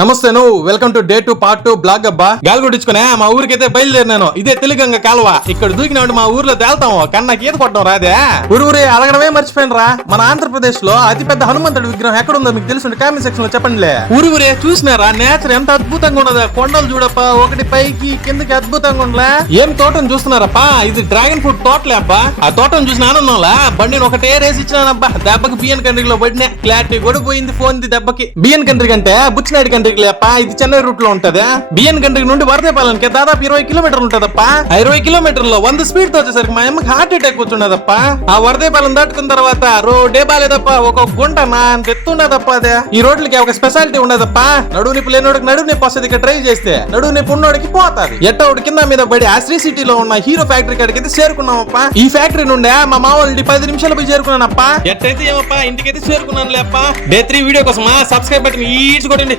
నమస్తే welcome to day 2 part 2 blog అబ్బా గాలి కొట్టించుకునే మా ఊరికైతే బయలుదేరినాను. ఇదే తెలుగంగ కాలువ. ఇక్కడ దూకినాడు మా ఊర్లో తేల్తాము కానీ నాకు ఈత కొట్టడం రాదే. ఊరే అడగడమే మర్చిపోయినరా. మన ఆంధ్రప్రదేశ్ లో అతిపెద్ద హనుమంతుడి విగ్రహం ఎక్కడ ఉందో మీకు తెలుసు కామెంట్ సెక్షన్ లో చెప్పండిలే. ఊరే చూసినారా నేచర్ ఎంత అద్భుతంగా ఉన్నదా. కొండలు చూడప్ప ఒకటి పైకి కిందకి అద్భుతంగా ఉండలే. ఏం తోటను చూస్తున్నారప్పా, ఇది డ్రాగన్ ఫ్రూట్ తోటలే అబ్బా. ఆ తోటను చూసిన ఆనందంలా బండిని ఒకటే రేసి ఇచ్చినానబ్బా. దెబ్బకి బిఎన్ కంట్రీలో పడినా క్లారిటీ కూడా పోయింది ఫోన్ ది దెబ్బకి. బిఎన్ కంట్రీ కంటే బుచ్చినాయుడు కంట్రీ ఇది చెన్నై రూట్ లో ఉంటది. బిఎన్ కంట్రీ నుండి వరదేపాలెంకి దాదాపు 20 కిలోమీటర్లు ఉంటదప్ప. 20 కిలోమీటర్లో 100 స్పీడ్ తో వచ్చేసరికి మా అమ్మకి హార్ట్ అటాక్ వచ్చిండదప్ప. ఆ వరదేపాలెం దాటుకున్న తర్వాత రోడ్డే బాలేదప్ప. ఒక గుంట నా ఎత్తున్నదప్ప. అదే ఈ రోడ్లకి ఒక స్పెషాలిటీ ఉండదప్ప. నడువు నిప్పు లేనోడికి నడువు నిప్పు వస్తుంది. ఇక్కడ డ్రైవ్ చేస్తే నడువు నిప్పు ఉన్నోడికి పోతాది. ఎట్టోడి కింద మీద పడి ఆ శ్రీ సిటీలో ఉన్న హీరో ఫ్యాక్టరీ కాడికి అయితే చేరుకున్నామప్ప. ఈ ఫ్యాక్టరీ నుండే మా మామూలు 10 నిమిషాలు పోయి చేరుకున్నానప్ప. ఎట్టయితే ఏమప్ప ఇంటికైతే చేరుకున్నాను లేప్ప. డే 3 వీడియో కోసం సబ్స్క్రైబ్ బటన్ ఈడ్చుకోండి.